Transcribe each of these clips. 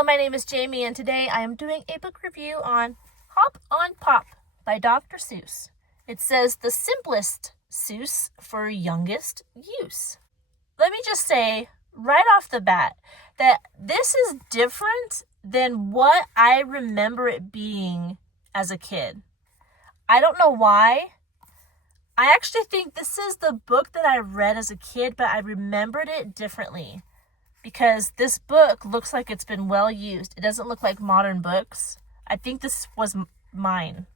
Hello, my name is Jamie, and today I am doing a book review on Hop on Pop by Dr. Seuss. It says the simplest Seuss for youngest use. Let me just say right off the bat that this is different than what I remember it being as a kid. I don't know why. I actually think this is the book that I read as a kid, but I remembered it differently. Because this book looks like it's been well used. It doesn't look like modern books. I think this was mine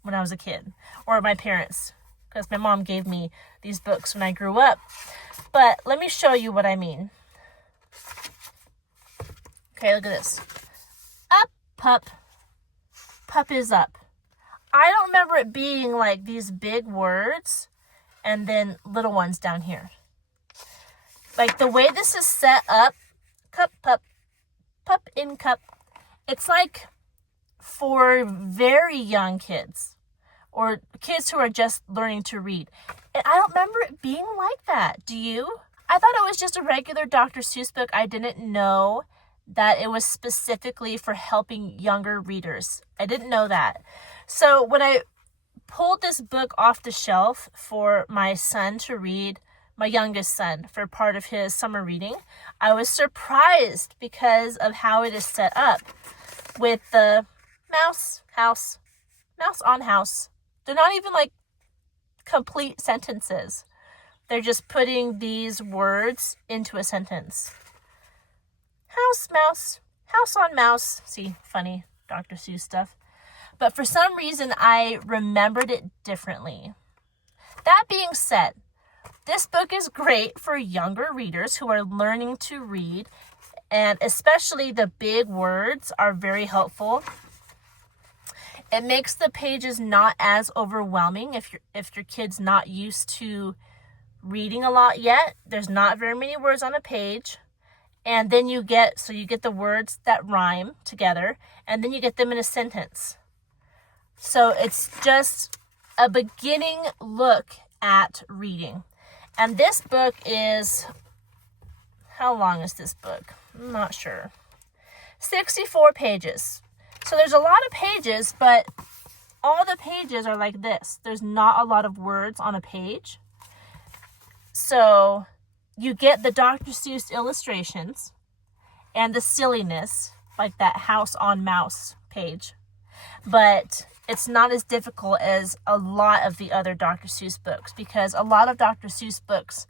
when I was a kid, or my parents, because my mom gave me these books when I grew up. But let me show you what I mean. Okay, look at this. Up, pup. Pup is up. I don't remember it being like these big words and then little ones down here. Like the way this is set up, cup, pup, pup in cup, it's like for very young kids or kids who are just learning to read. And I don't remember it being like that. Do you? I thought it was just a regular Dr. Seuss book. I didn't know that it was specifically for helping younger readers. I didn't know that. So when I pulled this book off the shelf for my son to read, my youngest son, for part of his summer reading, I was surprised because of how it is set up with the mouse, house, mouse on house. They're not even like complete sentences. They're just putting these words into a sentence. House, mouse, house on mouse. See, funny Dr. Seuss stuff. But for some reason, I remembered it differently. That being said, this book is great for younger readers who are learning to read, and especially the big words are very helpful. It makes the pages not as overwhelming if your kid's not used to reading a lot yet. There's not very many words on a page, and then you get the words that rhyme together, and then you get them in a sentence. So it's just a beginning look at reading. And this book is, how long is this book? I'm not sure. 64 pages. So there's a lot of pages, but all the pages are like this. There's not a lot of words on a page. So you get the Dr. Seuss illustrations and the silliness, like that house on mouse page. But it's not as difficult as a lot of the other Dr. Seuss books, because a lot of Dr. Seuss books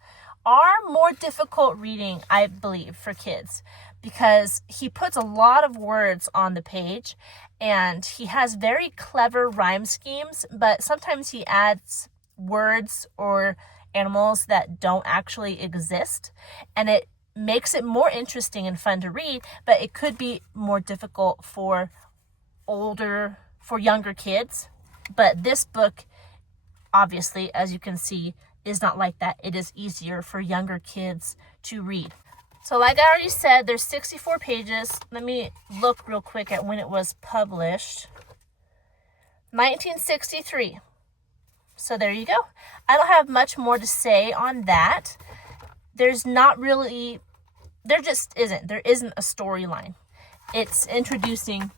are more difficult reading, I believe, for kids, because he puts a lot of words on the page and he has very clever rhyme schemes, but sometimes he adds words or animals that don't actually exist, and it makes it more interesting and fun to read, but it could be more difficult for younger kids. But this book, obviously, as you can see, is not like that. It is easier for younger kids to read. So like I already said, there's 64 pages. Let me look real quick at when it was published. 1963. So there you go. I don't have much more to say on that. There isn't a storyline. It's introducing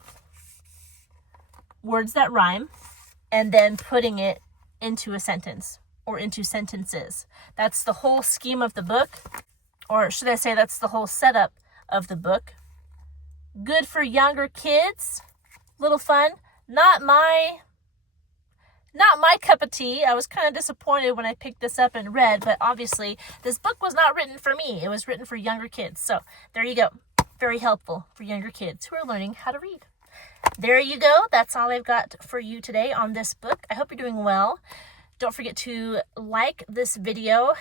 words that rhyme and then putting it into a sentence or into sentences. That's the whole scheme of the book, or should I say that's the whole setup of the book. Good for younger kids. Little fun. Not my cup of tea. I was kind of disappointed when I picked this up and read, but obviously this book was not written for me. It was written for younger kids. So there you go. Very helpful for younger kids who are learning how to read. There you go. That's all I've got for you today on this book. I hope you're doing well. Don't forget to like this video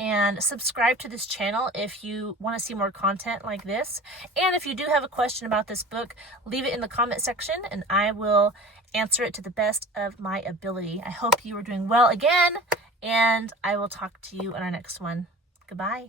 and subscribe to this channel if you want to see more content like this. And if you do have a question about this book, leave it in the comment section and I will answer it to the best of my ability. I hope you are doing well again, and I will talk to you in our next one. Goodbye.